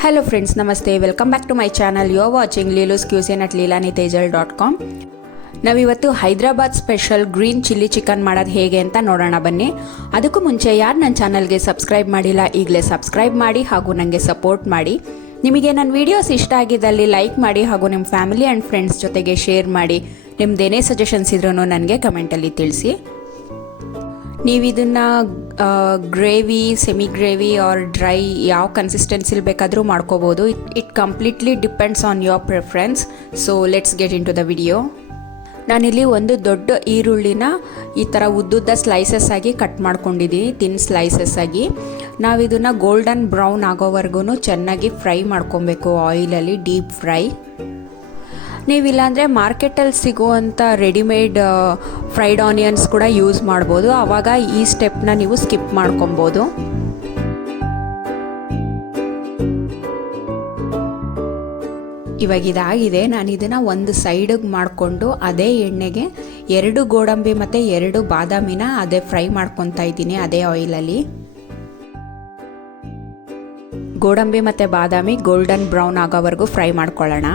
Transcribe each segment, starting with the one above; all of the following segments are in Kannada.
Hello friends, namaste. Welcome back to my channel. You are watching Leelus Cuisine at leelanitejal.com. ನಾವಿವತ್ತು Hyderabad special green chilli chicken ಮಾಡೋದು ಹೇಗೆ ಅಂತ ನೋಡೋಣ ಬನ್ನಿ. ಅದಕ್ಕೂ ಮುಂಚೆ ಯಾರು ನನ್ನ ಚಾನಲ್ಗೆ ಸಬ್ಸ್ಕ್ರೈಬ್ ಮಾಡಿಲ್ಲ ಈಗಲೇ ಸಬ್ಸ್ಕ್ರೈಬ್ ಮಾಡಿ ಹಾಗೂ ನನಗೆ ಸಪೋರ್ಟ್ ಮಾಡಿ. ನಿಮಗೆ ನನ್ನ ವಿಡಿಯೋಸ್ ಇಷ್ಟ ಆಗಿದ್ದಲ್ಲಿ ಲೈಕ್ ಮಾಡಿ ಹಾಗೂ ನಿಮ್ಮ ಫ್ಯಾಮಿಲಿ ಆ್ಯಂಡ್ ಫ್ರೆಂಡ್ಸ್ ಜೊತೆಗೆ ಶೇರ್ ಮಾಡಿ. ನಿಮ್ಮದೇನೇ ಸಜೆಷನ್ಸ್ ಇದ್ರೂ ನನಗೆ ಕಮೆಂಟಲ್ಲಿ ತಿಳಿಸಿ. ನೀವು ಇದನ್ನು gravy, semi gravy or dry ಯಾವ ಕನ್ಸಿಸ್ಟೆನ್ಸಿಲಿ ಬೇಕಾದರೂ ಮಾಡ್ಕೋಬೋದು. It completely depends on your preference. So let's get into the video. ನಾನಿಲ್ಲಿ ಒಂದು ದೊಡ್ಡ ಈರುಳ್ಳಿನ ಈ ಥರ ಉದ್ದುದ್ದ ಸ್ಲೈಸಸ್ ಆಗಿ ಕಟ್ ಮಾಡ್ಕೊಂಡಿದ್ದೀನಿ, ತಿನ್ ಸ್ಲೈಸಸ್ ಆಗಿ. ನಾವಿದನ್ನು ಗೋಲ್ಡನ್ ಬ್ರೌನ್ ಆಗೋವರೆಗೂ ಚೆನ್ನಾಗಿ ಫ್ರೈ ಮಾಡ್ಕೊಬೇಕು ಆಯಿಲಲ್ಲಿ, ಡೀಪ್ ಫ್ರೈ. ನೀವಿಲ್ಲಾಂದರೆ ಮಾರ್ಕೆಟಲ್ಲಿ ಸಿಗುವಂಥ ರೆಡಿಮೇಡ್ ಫ್ರೈಡ್ ಆನಿಯನ್ಸ್ ಕೂಡ ಯೂಸ್ ಮಾಡ್ಬೋದು. ಆವಾಗ ಈ ಸ್ಟೆಪ್ನ ನೀವು ಸ್ಕಿಪ್ ಮಾಡ್ಕೊಬೋದು. ಇವಾಗ ಇದಾಗಿದೆ. ನಾನು ಇದನ್ನು ಒಂದು ಸೈಡಿಗೆ ಮಾಡಿಕೊಂಡು ಅದೇ ಎಣ್ಣೆಗೆ 2 ಗೋಡಂಬಿ ಮತ್ತು 2 ಬಾದಾಮಿನ ಅದೇ ಫ್ರೈ ಮಾಡ್ಕೊತಾ ಇದ್ದೀನಿ ಅದೇ ಆಯಿಲಲ್ಲಿ. ಗೋಡಂಬಿ ಮತ್ತು ಬಾದಾಮಿ ಗೋಲ್ಡನ್ ಬ್ರೌನ್ ಆಗೋವರೆಗೂ ಫ್ರೈ ಮಾಡ್ಕೊಳ್ಳೋಣ.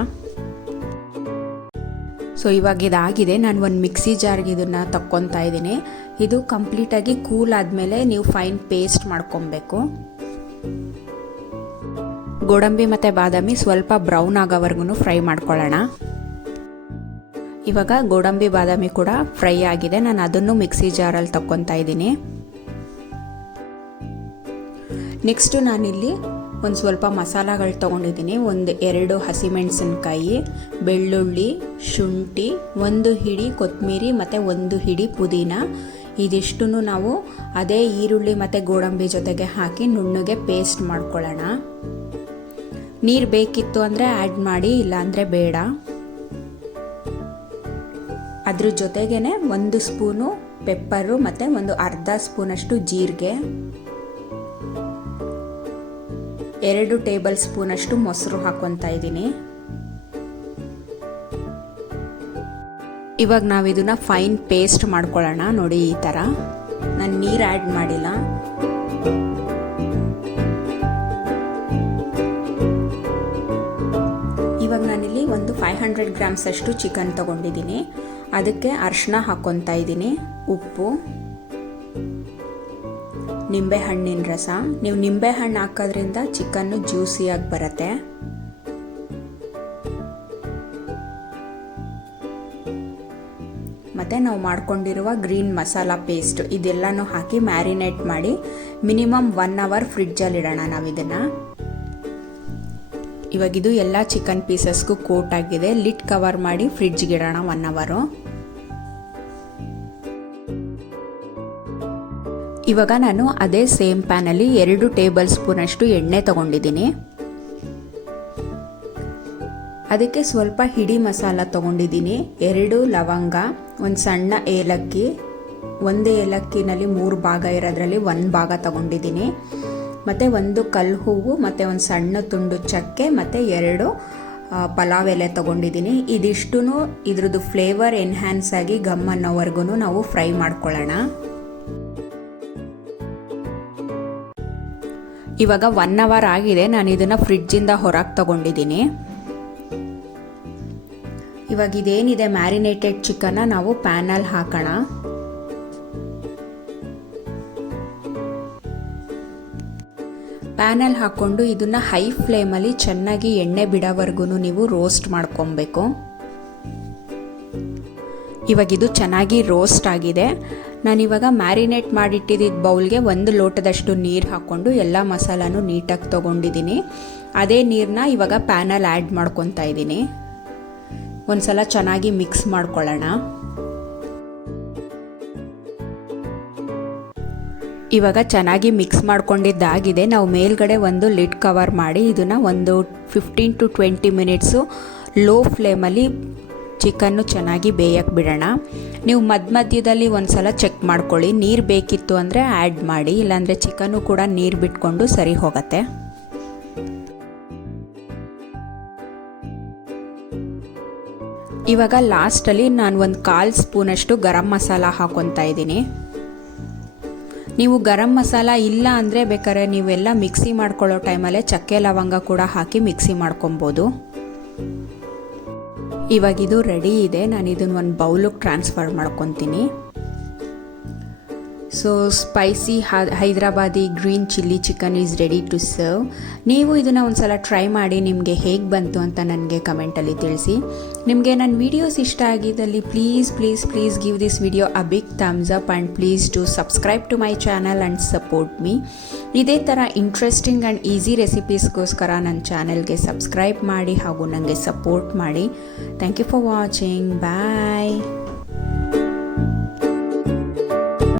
ಸೊ ಇವಾಗ ಇದಾಗಿದೆ. ನಾನು ಒಂದು ಮಿಕ್ಸಿ ಜಾರ್ಗೆ ಇದನ್ನು ತಕ್ಕೊತಾ ಇದ್ದೀನಿ. ಇದು ಕಂಪ್ಲೀಟಾಗಿ ಕೂಲ್ ಆದಮೇಲೆ ನೀವು ಫೈನ್ ಪೇಸ್ಟ್ ಮಾಡ್ಕೊಬೇಕು. ಗೋಡಂಬಿ ಮತ್ತು ಬಾದಾಮಿ ಸ್ವಲ್ಪ ಬ್ರೌನ್ ಆಗೋವರೆಗೂ ಫ್ರೈ ಮಾಡ್ಕೊಳ್ಳೋಣ. ಇವಾಗ ಗೋಡಂಬಿ ಬಾದಾಮಿ ಕೂಡ ಫ್ರೈ ಆಗಿದೆ. ನಾನು ಅದನ್ನು ಮಿಕ್ಸಿ ಜಾರಲ್ಲಿ ತಕ್ಕೊತಾ ಇದ್ದೀನಿ. ನೆಕ್ಸ್ಟು ನಾನಿಲ್ಲಿ ಒಂದು ಸ್ವಲ್ಪ ಮಸಾಲಗಳು ತೊಗೊಂಡಿದ್ದೀನಿ. 2 ಹಸಿಮೆಣಸಿನ್ಕಾಯಿ, ಬೆಳ್ಳುಳ್ಳಿ, ಶುಂಠಿ, 1 ಹಿಡಿ ಕೊತ್ತಂಬರಿ ಮತ್ತು 1 ಹಿಡಿ ಪುದೀನ. ಇದಿಷ್ಟು ನಾವು ಅದೇ ಈರುಳ್ಳಿ ಮತ್ತು ಗೋಡಂಬಿ ಜೊತೆಗೆ ಹಾಕಿ ನುಣ್ಣಗೆ ಪೇಸ್ಟ್ ಮಾಡ್ಕೊಳ್ಳೋಣ. ನೀರು ಬೇಕಿತ್ತು ಅಂದರೆ ಆ್ಯಡ್ ಮಾಡಿ, ಇಲ್ಲಾಂದರೆ ಬೇಡ. ಅದ್ರ ಜೊತೆಗೇ 1 ಸ್ಪೂನು ಪೆಪ್ಪರು ಮತ್ತು ಒಂದು ಅರ್ಧ ಸ್ಪೂನಷ್ಟು ಜೀರಿಗೆ, 2 ಟೇಬಲ್ ಸ್ಪೂನಷ್ಟು ಮೊಸರು ಹಾಕ್ಕೊತಾ ಇದ್ದೀನಿ. ಇವಾಗ ನಾವು ಇದನ್ನು ಫೈನ್ ಪೇಸ್ಟ್ ಮಾಡ್ಕೊಳ್ಳೋಣ. ನೋಡಿ ಈ ಥರ. ನಾನು ನೀರು ಆ್ಯಡ್ ಮಾಡಿಲ್ಲ. ಇವಾಗ ನಾನಿಲ್ಲಿ ಒಂದು 500 ಗ್ರಾಮ್ಸ್ ಅಷ್ಟು ಚಿಕನ್ ತೊಗೊಂಡಿದ್ದೀನಿ. ಅದಕ್ಕೆ ಅರಿಶಿನ ಹಾಕ್ಕೊತಾ ಇದ್ದೀನಿ, ಉಪ್ಪು, ನಿಂಬೆಹಣ್ಣಿನ ರಸ. ನೀವು ನಿಂಬೆಹಣ್ಣು ಹಾಕೋದ್ರಿಂದ ಚಿಕನ್ನು ಜ್ಯೂಸಿಯಾಗಿ ಬರುತ್ತೆ. ಮತ್ತು ನಾವು ಮಾಡ್ಕೊಂಡಿರುವ ಗ್ರೀನ್ ಮಸಾಲ ಪೇಸ್ಟ್ ಇದೆಲ್ಲನೂ ಹಾಕಿ ಮ್ಯಾರಿನೇಟ್ ಮಾಡಿ ಮಿನಿಮಮ್ 1 ಅವರ್ ಫ್ರಿಡ್ಜಲ್ಲಿ ಇಡೋಣ ನಾವು ಇದನ್ನು. ಇವಾಗಿದು ಎಲ್ಲ ಚಿಕನ್ ಪೀಸಸ್ಗೂ ಕೋಟ್ ಆಗಿದೆ. ಲಿಡ್ ಕವರ್ ಮಾಡಿ ಫ್ರಿಡ್ಜ್ಗೆ ಇಡೋಣ 1 ಅವರು. ಇವಾಗ ನಾನು ಅದೇ ಸೇಮ್ ಪ್ಯಾನಲ್ಲಿ 2 ಟೇಬಲ್ ಸ್ಪೂನಷ್ಟು ಎಣ್ಣೆ ತೊಗೊಂಡಿದ್ದೀನಿ. ಅದಕ್ಕೆ ಸ್ವಲ್ಪ ಹಿಡಿ ಮಸಾಲ ತೊಗೊಂಡಿದ್ದೀನಿ. 2 ಲವಂಗ, 1 ಸಣ್ಣ ಏಲಕ್ಕಿ, 1 ಏಲಕ್ಕಿನಲ್ಲಿ 3 ಭಾಗ ಇರೋದ್ರಲ್ಲಿ 1 ಭಾಗ ತೊಗೊಂಡಿದ್ದೀನಿ. ಮತ್ತು 1 ಕಲ್ಲು ಹೂವು ಮತ್ತು 1 ಸಣ್ಣ ತುಂಡು ಚಕ್ಕೆ ಮತ್ತು 2 ಪಲಾವ್ ಎಲೆ ತೊಗೊಂಡಿದ್ದೀನಿ. ಇದಿಷ್ಟು ಇದ್ರದ್ದು ಫ್ಲೇವರ್ ಎನ್ಹ್ಯಾನ್ಸ್ ಆಗಿ ಗಮ್ ಅನ್ನೋವರೆಗೂ ನಾವು ಫ್ರೈ ಮಾಡ್ಕೊಳ್ಳೋಣ. ಇವಾಗ 1 ಅವರ್ ಆಗಿದೆ. ನಾನು ಇದನ್ನು ಫ್ರಿಡ್ಜಿಂದ ಹೊರಗೆ ತಗೊಂಡಿದ್ದೀನಿ. ಇವಾಗ ಇದೇನಿದೆ ಮ್ಯಾರಿನೇಟೆಡ್ ಚಿಕನ್ನ ನಾವು ಪ್ಯಾನಲ್ಲಿ ಹಾಕೋಣ. ಪ್ಯಾನಲ್ಲಿ ಹಾಕ್ಕೊಂಡು ಇದನ್ನು ಹೈ ಫ್ಲೇಮಲ್ಲಿ ಚೆನ್ನಾಗಿ ಎಣ್ಣೆ ಬಿಡೋವರೆಗೂ ನೀವು ರೋಸ್ಟ್ ಮಾಡ್ಕೊಬೇಕು. ಇವಾಗಿದು ಚೆನ್ನಾಗಿ ರೋಸ್ಟ್ ಆಗಿದೆ. ನಾನಿವಾಗ ಮ್ಯಾರಿನೇಟ್ ಮಾಡಿಟ್ಟಿದ್ದ ಬೌಲ್ಗೆ 1 ಲೋಟದಷ್ಟು ನೀರು ಹಾಕ್ಕೊಂಡು ಎಲ್ಲ ಮಸಾಲಾನು ನೀಟಾಗಿ ತೊಗೊಂಡಿದ್ದೀನಿ. ಅದೇ ನೀರನ್ನ ಇವಾಗ ಪ್ಯಾನಲ್ಲಿ ಆ್ಯಡ್ ಮಾಡ್ಕೊತಾ ಇದ್ದೀನಿ. ಒಂದು ಸಲ ಚೆನ್ನಾಗಿ ಮಿಕ್ಸ್ ಮಾಡ್ಕೊಳ್ಳೋಣ. ಇವಾಗ ಚೆನ್ನಾಗಿ ಮಿಕ್ಸ್ ಮಾಡ್ಕೊಂಡಿದ್ದಾಗಿದೆ. ನಾವು ಮೇಲ್ಗಡೆ ಒಂದು ಲಿಡ್ ಕವರ್ ಮಾಡಿ ಇದನ್ನು ಒಂದು 15 to 20 ಮಿನಿಟ್ಸು ಲೋ ಫ್ಲೇಮಲ್ಲಿ ಚಿಕನ್ನು ಚೆನ್ನಾಗಿ ಬೇಯಕ್ಕೆ ಬಿಡೋಣ. ನೀವು ಮಧ್ಯದಲ್ಲಿ ಒಂದು ಸಲ ಚೆಕ್ ಮಾಡ್ಕೊಳ್ಳಿ. ನೀರು ಬೇಕಿತ್ತು ಅಂದರೆ ಆ್ಯಡ್ ಮಾಡಿ, ಇಲ್ಲಾಂದರೆ ಚಿಕನ್ನು ಕೂಡ ನೀರು ಬಿಟ್ಕೊಂಡು ಸರಿ ಹೋಗುತ್ತೆ. ಇವಾಗ ಲಾಸ್ಟಲ್ಲಿ ನಾನು ಒಂದು 1/4 ಸ್ಪೂನಷ್ಟು ಗರಂ ಮಸಾಲ ಹಾಕ್ಕೊತಾ ಇದ್ದೀನಿ. ನೀವು ಗರಂ ಮಸಾಲ ಇಲ್ಲ ಅಂದರೆ ಬೇಕಾದ್ರೆ ನೀವೆಲ್ಲ ಮಿಕ್ಸಿ ಮಾಡ್ಕೊಳ್ಳೋ ಟೈಮಲ್ಲೇ ಚಕ್ಕೆ ಲವಂಗ ಕೂಡ ಹಾಕಿ ಮಿಕ್ಸಿ ಮಾಡ್ಕೊಬೋದು. ಇವಾಗ ಇದು ರೆಡಿ ಇದೆ. ನಾನು ಇದನ್ನು ಒಂದು ಬೌಲಿಗೆ ಟ್ರಾನ್ಸ್ಫರ್ ಮಾಡ್ಕೊತೀನಿ. So spicy Hyderabadi green chilli chicken is ready to serve. ನೀವು ಇದನ್ನು ಒಂದು ಸಲ ಟ್ರೈ ಮಾಡಿ ನಿಮಗೆ ಹೇಗೆ ಬಂತು ಅಂತ ನನಗೆ ಕಮೆಂಟಲ್ಲಿ ತಿಳಿಸಿ. ನಿಮಗೆ ನನ್ನ ವೀಡಿಯೋಸ್ ಇಷ್ಟ ಆಗಿದ್ದಲ್ಲಿ please give this video a big thumbs up and please to subscribe to my channel and support me. ಇದೇ ಥರ ಇಂಟ್ರೆಸ್ಟಿಂಗ್ ಆ್ಯಂಡ್ ಈಸಿ ರೆಸಿಪೀಸ್ಗೋಸ್ಕರ ನನ್ನ ಚಾನಲ್ಗೆ ಸಬ್ಸ್ಕ್ರೈಬ್ ಮಾಡಿ ಹಾಗೂ ನನಗೆ ಸಪೋರ್ಟ್ ಮಾಡಿ. Thank you for watching. Bye.